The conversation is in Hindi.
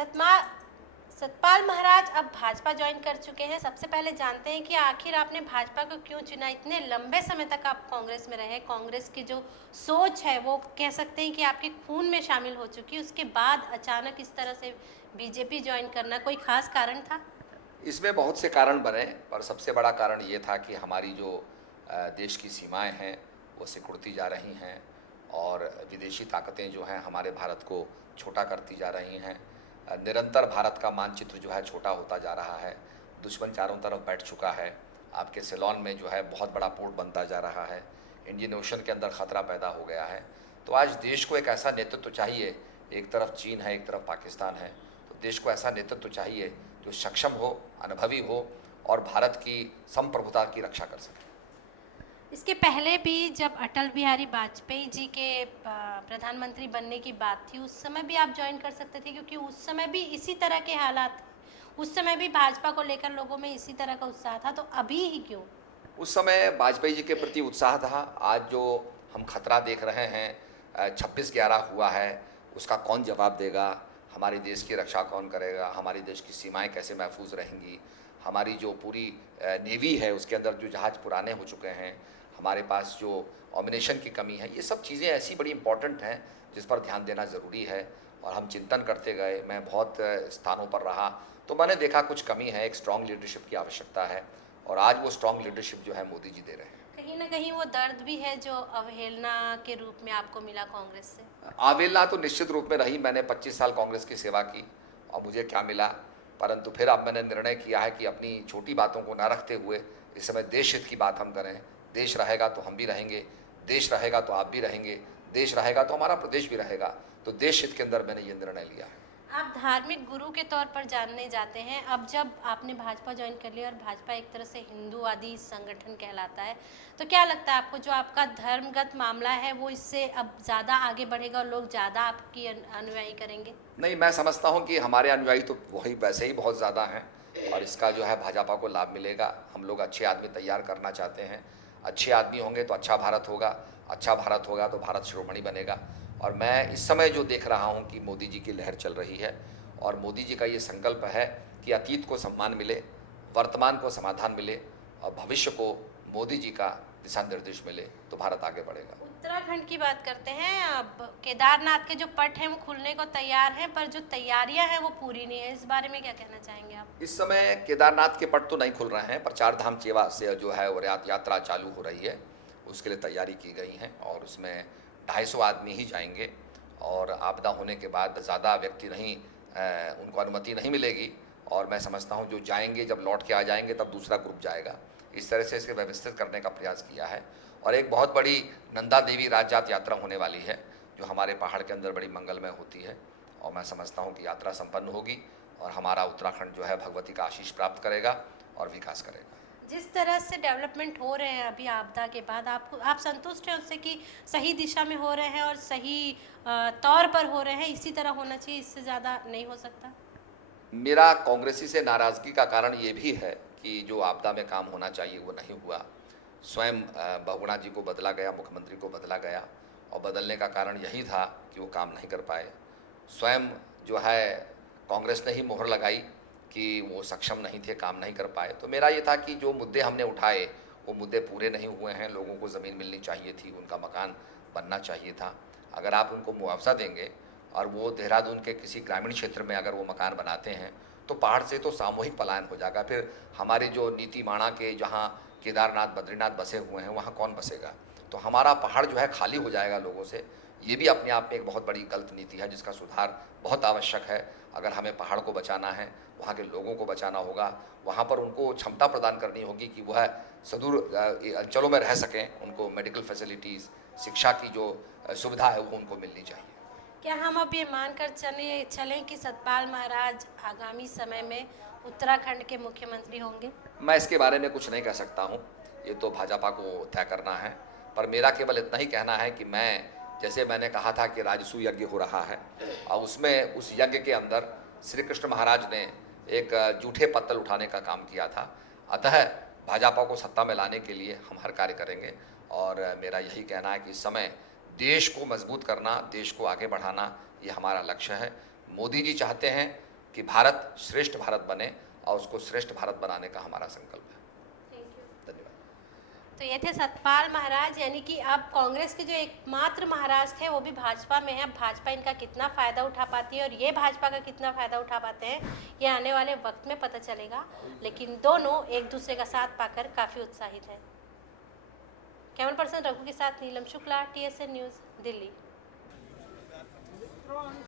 सतमा सतपाल महाराज अब भाजपा ज्वाइन कर चुके हैं। सबसे पहले जानते हैं कि आखिर आपने भाजपा को क्यों चुना। इतने लंबे समय तक आप कांग्रेस में रहे, कांग्रेस की जो सोच है वो कह सकते हैं कि आपके खून में शामिल हो चुकी है। उसके बाद अचानक इस तरह से बीजेपी ज्वाइन करना, कोई खास कारण था? इसमें बहुत से कारण बने, पर सबसे बड़ा कारण ये था कि हमारी जो देश की सीमाएं हैं वो सिकुड़ती जा रही हैं और विदेशी ताकतें जो हैं हमारे भारत को छोटा करती जा रही हैं। निरंतर भारत का मानचित्र जो है छोटा होता जा रहा है। दुश्मन चारों तरफ बैठ चुका है। आपके सिलोन में जो है बहुत बड़ा पोर्ट बनता जा रहा है। इंडियन ओशन के अंदर ख़तरा पैदा हो गया है। तो आज देश को एक ऐसा नेतृत्व चाहिए, एक तरफ चीन है, एक तरफ पाकिस्तान है, तो देश को ऐसा नेतृत्व चाहिए जो सक्षम हो, अनुभवी हो और भारत की संप्रभुता की रक्षा कर सके। इसके पहले भी जब अटल बिहारी वाजपेयी जी के प्रधानमंत्री बनने की बात थी, उस समय भी आप ज्वाइन कर सकते थे, क्योंकि उस समय भी इसी तरह के हालात थे। उस समय भी भाजपा को लेकर लोगों में इसी तरह का उत्साह था, तो अभी ही क्यों? उस समय वाजपेयी जी के प्रति उत्साह था। आज जो हम खतरा देख रहे हैं, 26/11 हुआ है, उसका कौन जवाब देगा? हमारे देश की रक्षा कौन करेगा? हमारे देश की सीमाएं कैसे महफूज रहेंगी? हमारी जो पूरी नेवी है उसके अंदर जो जहाज़ पुराने हो चुके हैं, हमारे पास जो ऑमिनेशन की कमी है, ये सब चीज़ें ऐसी बड़ी इंपॉर्टेंट हैं जिस पर ध्यान देना ज़रूरी है। और हम चिंतन करते गए, मैं बहुत स्थानों पर रहा, तो मैंने देखा कुछ कमी है, एक स्ट्रॉन्ग लीडरशिप की आवश्यकता है और आज वो स्ट्रॉन्ग लीडरशिप जो है मोदी जी दे रहे हैं। कहीं ना कहीं वो दर्द भी है जो अवहेलना के रूप में आपको मिला कांग्रेस से। अवहेलना तो निश्चित रूप में रही। मैंने 25 साल कांग्रेस की सेवा की और मुझे क्या मिला, परंतु फिर अब मैंने निर्णय किया है कि अपनी छोटी बातों को ना रखते हुए इस समय देश हित की बात हम करें। देश रहेगा तो हम भी रहेंगे, देश रहेगा तो आप भी रहेंगे, देश रहेगा तो हमारा प्रदेश भी रहेगा। तो देश हित के अंदर मैंने ये निर्णय लिया है। आप धार्मिक गुरु के तौर पर जानने जाते हैं। अब जब आपने भाजपा ज्वाइन कर लिया और भाजपा एक तरह से हिंदूवादी संगठन कहलाता है, तो क्या लगता है आपको जो आपका धर्मगत मामला है वो इससे अब ज़्यादा आगे बढ़ेगा और लोग ज़्यादा आपकी अनुयायी करेंगे? नहीं, मैं समझता हूँ कि हमारे अनुयायी तो वही वैसे ही बहुत ज़्यादा हैं और इसका जो है भाजपा को लाभ मिलेगा। हम लोग अच्छे आदमी तैयार करना चाहते हैं। अच्छे आदमी होंगे तो अच्छा भारत होगा, अच्छा भारत होगा तो भारत शिरोमणि बनेगा। और मैं इस समय जो देख रहा हूँ कि मोदी जी की लहर चल रही है और मोदी जी का ये संकल्प है कि अतीत को सम्मान मिले, वर्तमान को समाधान मिले और भविष्य को मोदी जी का दिशा निर्देश मिले, तो भारत आगे बढ़ेगा। उत्तराखंड की बात करते हैं। अब केदारनाथ के जो पट हैं वो खुलने को तैयार हैं, पर जो तैयारियां हैं वो पूरी नहीं है। इस बारे में क्या कहना चाहेंगे आप? इस समय केदारनाथ के पट तो नहीं खुल रहे हैं, पर चार धाम सेवा से जो है वो यात्रा चालू हो रही है। उसके लिए तैयारी की गई है और उसमें 250 आदमी ही जाएंगे और आपदा होने के बाद ज़्यादा व्यक्ति नहीं, उनको अनुमति नहीं मिलेगी। और मैं समझता हूँ जो जाएंगे जब लौट के आ जाएंगे तब दूसरा ग्रुप जाएगा। इस तरह से इसे व्यवस्थित करने का प्रयास किया है। और एक बहुत बड़ी नंदा देवी राजजात यात्रा होने वाली है जो हमारे पहाड़ के अंदर बड़ी मंगलमय होती है और मैं समझता हूँ कि यात्रा संपन्न होगी और हमारा उत्तराखंड जो है भगवती का आशीष प्राप्त करेगा और विकास करेगा। जिस तरह से डेवलपमेंट हो रहे हैं अभी आपदा के बाद, आप संतुष्ट हैं उससे कि सही दिशा में हो रहे हैं और सही तौर पर हो रहे हैं? इसी तरह होना चाहिए, इससे ज़्यादा नहीं हो सकता? मेरा कांग्रेसी से नाराज़गी का कारण ये भी है कि जो आपदा में काम होना चाहिए वो नहीं हुआ। स्वयं बहुगुणा जी को बदला गया, मुख्यमंत्री को बदला गया और बदलने का कारण यही था कि वो काम नहीं कर पाए। स्वयं जो है कांग्रेस ने ही मोहर लगाई कि वो सक्षम नहीं थे, काम नहीं कर पाए। तो मेरा ये था कि जो मुद्दे हमने उठाए वो मुद्दे पूरे नहीं हुए हैं। लोगों को ज़मीन मिलनी चाहिए थी, उनका मकान बनना चाहिए था। अगर आप उनको मुआवजा देंगे और वो देहरादून के किसी ग्रामीण क्षेत्र में अगर वो मकान बनाते हैं तो पहाड़ से तो सामूहिक पलायन हो जाएगा। फिर हमारे जो नीति माणा के जहाँ केदारनाथ बद्रीनाथ बसे हुए हैं वहाँ कौन बसेगा? तो हमारा पहाड़ जो है खाली हो जाएगा लोगों से। ये भी अपने आप में एक बहुत बड़ी गलत नीति है जिसका सुधार बहुत आवश्यक है। अगर हमें पहाड़ को बचाना है, वहाँ के लोगों को बचाना होगा, वहाँ पर उनको क्षमता प्रदान करनी होगी कि वह सुदूर अंचलों में रह सकें। उनको मेडिकल फैसिलिटीज़, शिक्षा की जो सुविधा है वो उनको मिलनी चाहिए। क्या हम अब ये मानकर चलें कि सतपाल महाराज आगामी समय में उत्तराखंड के मुख्यमंत्री होंगे? मैं इसके बारे में कुछ नहीं कह सकता हूँ, ये तो भाजपा को तय करना है। पर मेरा केवल इतना ही कहना है कि जैसे मैंने कहा था कि राजसू यज्ञ हो रहा है और उसमें उस यज्ञ के अंदर श्री कृष्ण महाराज ने एक जूठे पत्तल उठाने का काम किया था। अतः भाजपा को सत्ता में लाने के लिए हम हर कार्य करेंगे और मेरा यही कहना है कि इस समय देश को मजबूत करना, देश को आगे बढ़ाना, ये हमारा लक्ष्य है। मोदी जी चाहते हैं कि भारत श्रेष्ठ भारत बने और उसको श्रेष्ठ भारत बनाने का हमारा संकल्प है। धन्यवाद। तो ये थे सतपाल महाराज, यानी कि अब कांग्रेस के जो एकमात्र महाराज थे वो भी भाजपा में है। अब भाजपा इनका कितना फ़ायदा उठा पाती है और ये भाजपा का कितना फ़ायदा उठा पाते हैं ये आने वाले वक्त में पता चलेगा, लेकिन दोनों एक दूसरे का साथ पाकर काफ़ी उत्साहित हैं। कैमरा पर्सन रघु के साथ नीलम शुक्ला, TSN न्यूज़, दिल्ली।